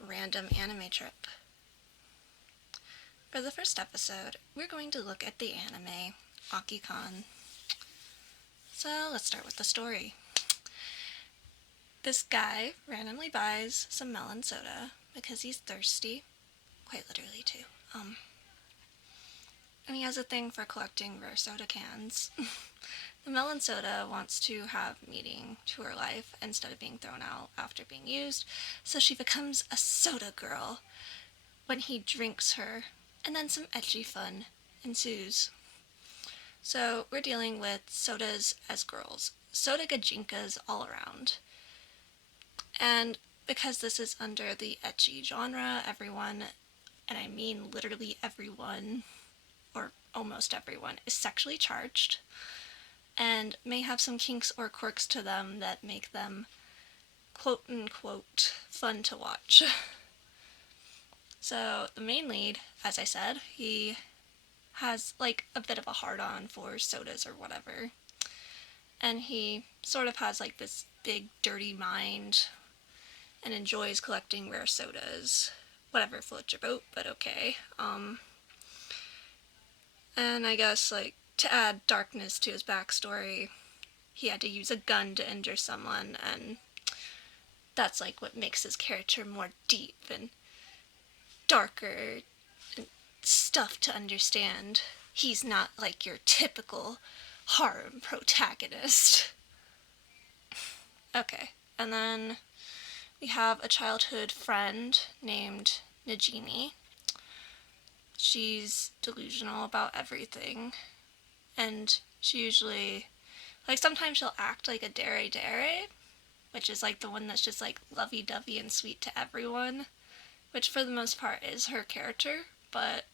random anime trip. For the first episode, we're going to look at the anime Akikan. So let's start with the story. This guy randomly buys some melon soda because he's thirsty, quite literally too. And he has a thing for collecting rare soda cans. The melon soda wants to have meaning to her life instead of being thrown out after being used, so she becomes a soda girl when he drinks her, and then some edgy fun ensues. So we're dealing with sodas as girls, soda gijinkas all around. And because this is under the ecchi genre, everyone, and I mean literally everyone, or almost everyone, is sexually charged and may have some kinks or quirks to them that make them quote-unquote fun to watch. So the main lead, as I said, he has like a bit of a hard-on for sodas or whatever. And he sort of has like this big dirty mind and enjoys collecting rare sodas. Whatever floats your boat, but okay. And I guess like to add darkness to his backstory, he had to use a gun to injure someone, and that's like what makes his character more deep and darker and stuff to understand. He's not like your typical harem protagonist. Okay, and then we have a childhood friend named Najimi. She's delusional about everything, and she usually, like, sometimes she'll act like a dere, which is like the one that's just like lovey-dovey and sweet to everyone, which for the most part is her character, but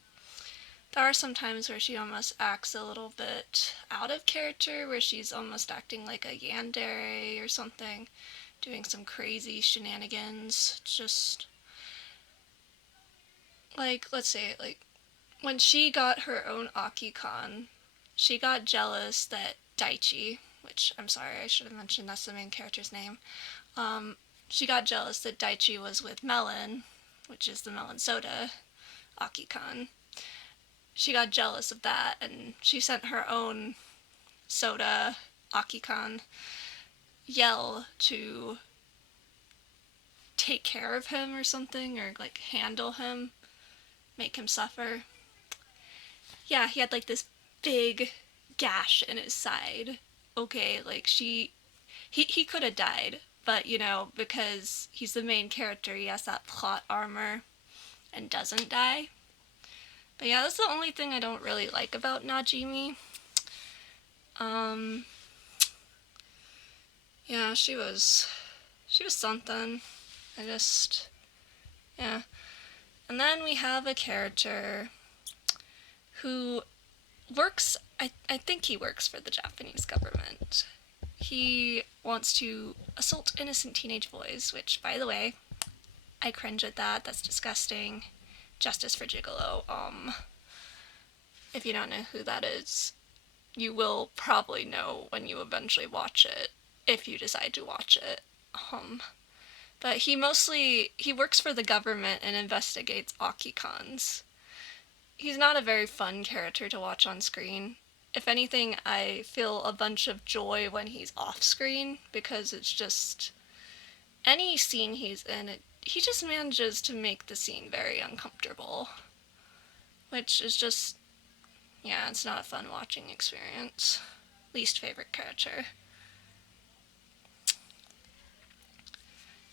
there are some times where she almost acts a little bit out of character, where she's almost acting like a yandere or something, doing some crazy shenanigans. Just like, let's say, like, when she got her own Akikan, she got jealous that Daichi, which I'm sorry, I should have mentioned that's the main character's name, she got jealous that Daichi was with Melon, which is the melon soda, Akikan. She got jealous of that, and she sent her own soda, Akikan, Yell to take care of him or something, or like handle him, make him suffer. Yeah, he had like this big gash in his side. Okay, like he could have died, but you know, because he's the main character, he has that plot armor and doesn't die. But yeah, that's the only thing I don't really like about Najimi. Yeah, she was something. Yeah. And then we have a character who works, I think he works for the Japanese government. He wants to assault innocent teenage boys, which, by the way, I cringe at that. That's disgusting. Justice for Gigolo. If you don't know who that is, you will probably know when you eventually watch it, if you decide to watch it. But he works for the government and investigates Akikans. He's not a very fun character to watch on screen. If anything, I feel a bunch of joy when he's off screen, because it's just, any scene he's in, he just manages to make the scene very uncomfortable. Which is just, yeah, it's not a fun watching experience. Least favorite character.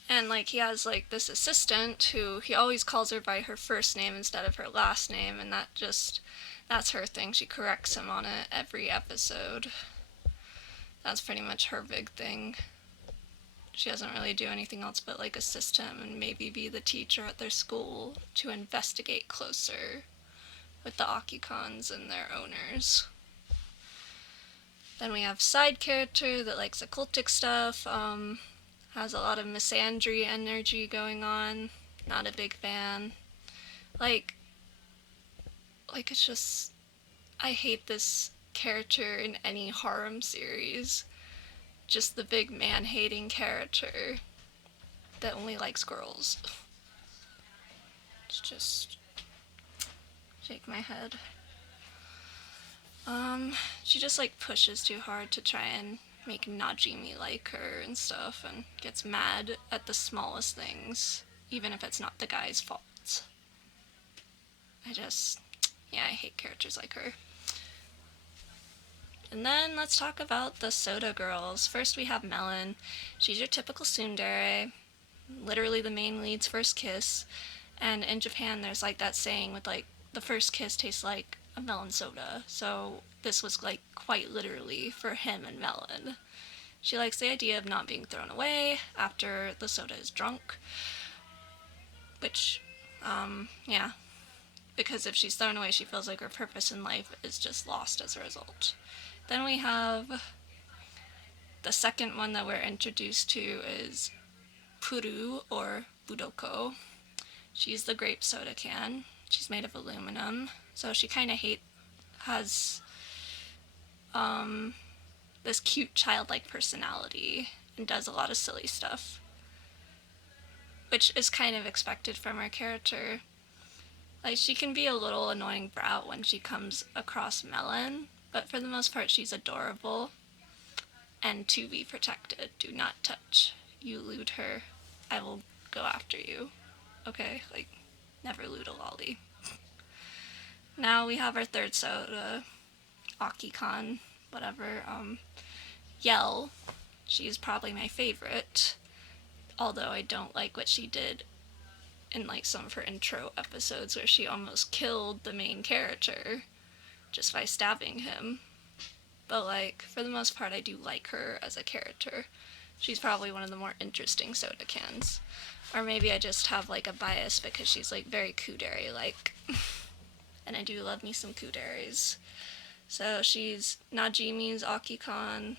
And, like, he has, like, this assistant who he always calls her by her first name instead of her last name, and that's her thing. She corrects him on it every episode. That's pretty much her big thing. She doesn't really do anything else but, like, assist him and maybe be the teacher at their school to investigate closer with the Akikans and their owners. Then we have side character that likes occultic stuff, has a lot of misandry energy going on. Not a big fan. Like it's just, I hate this character in any harem series. Just the big man-hating character that only likes girls. just shake my head. She just like pushes too hard to try and make Najimi like her and stuff, and gets mad at the smallest things, even if it's not the guy's fault. I hate characters like her. And then let's talk about the soda girls. First we have Melon. She's your typical tsundere, literally the main lead's first kiss. And in Japan there's like that saying with like, the first kiss tastes like a melon soda. So this was like quite literally for him and Melon. She likes the idea of not being thrown away after the soda is drunk. Which, because if she's thrown away, she feels like her purpose in life is just lost as a result. Then we have the second one that we're introduced to is Puru, or Budoko. She's the grape soda can. She's made of aluminum, so she kind of has this cute childlike personality and does a lot of silly stuff, which is kind of expected from her character. Like, she can be a little annoying brat when she comes across Melon, but for the most part she's adorable and to be protected. Do not touch. You loot her, I will go after you. Okay, like, never loot a lolly. Now we have our third soda, Akikan, whatever. Yell. She's probably my favorite, although I don't like what she did in like some of her intro episodes where she almost killed the main character just by stabbing him. But like, for the most part I do like her as a character. She's probably one of the more interesting soda cans. Or maybe I just have like a bias because she's like very kudere-like. And I do love me some kuderes. So she's Najimi's Akikan.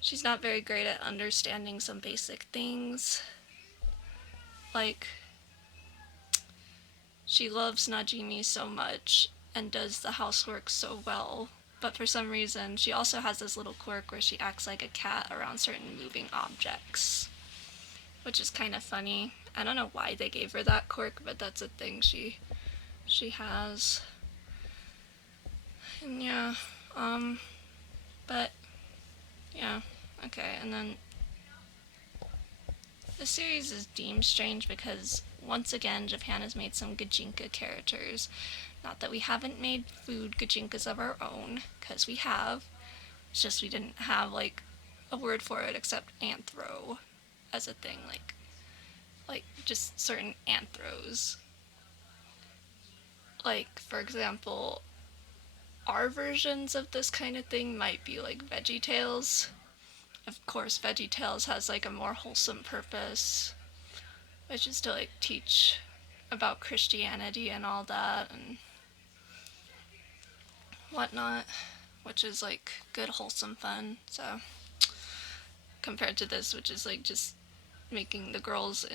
She's not very great at understanding some basic things. Like, she loves Najimi so much and does the housework so well, but for some reason she also has this little quirk where she acts like a cat around certain moving objects, which is kind of funny. I don't know why they gave her that quirk, but that's a thing she has. And yeah, okay, and then the series is deemed strange because, once again, Japan has made some gijinka characters. Not that we haven't made food gijinkas of our own, because we have. It's just we didn't have, like, a word for it except anthro as a thing, like just certain anthros. Like, for example, our versions of this kind of thing might be like VeggieTales. Of course, VeggieTales has like a more wholesome purpose, which is to like teach about Christianity and all that and whatnot, which is like good wholesome fun. So compared to this, which is like just making the girls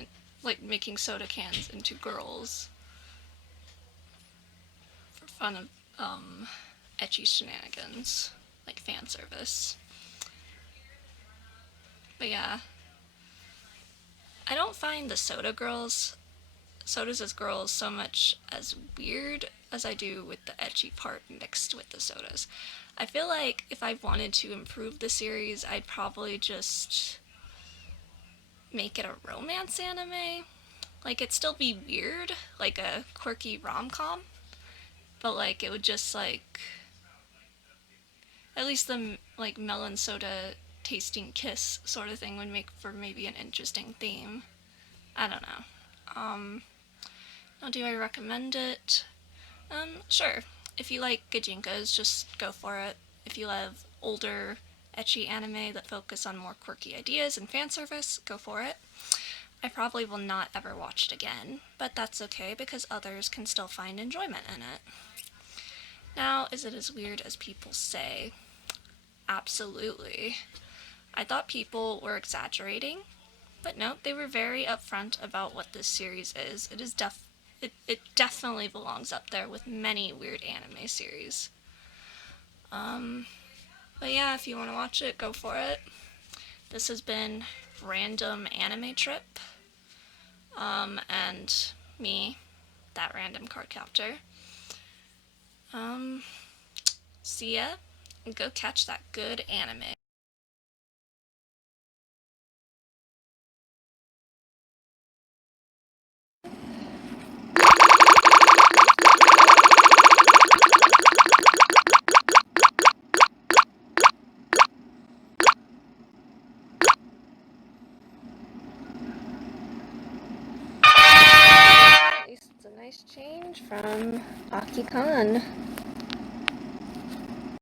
like making soda cans into girls for fun of ecchi shenanigans, like fan service. But yeah, I don't find the sodas as girls so much as weird as I do with the ecchi part mixed with the sodas. I feel like if I wanted to improve the series, I'd probably just make it a romance anime. Like, it'd still be weird, like a quirky rom-com, but like it would just like, at least the like melon soda tasting kiss sort of thing would make for maybe an interesting theme. I don't know. Now, do I recommend it? Sure. If you like gijinkas, just go for it. If you love older ecchi anime that focus on more quirky ideas and fan service, go for it. I probably will not ever watch it again, but that's okay because others can still find enjoyment in it. Now, is it as weird as people say? Absolutely. I thought people were exaggerating, but no, they were very upfront about what this series is. It definitely belongs up there with many weird anime series. But yeah, if you want to watch it, go for it. This has been Random Anime Trip, and me, that random Cardcaptor. See ya, and go catch that good anime. At least it's a nice change from Akikan.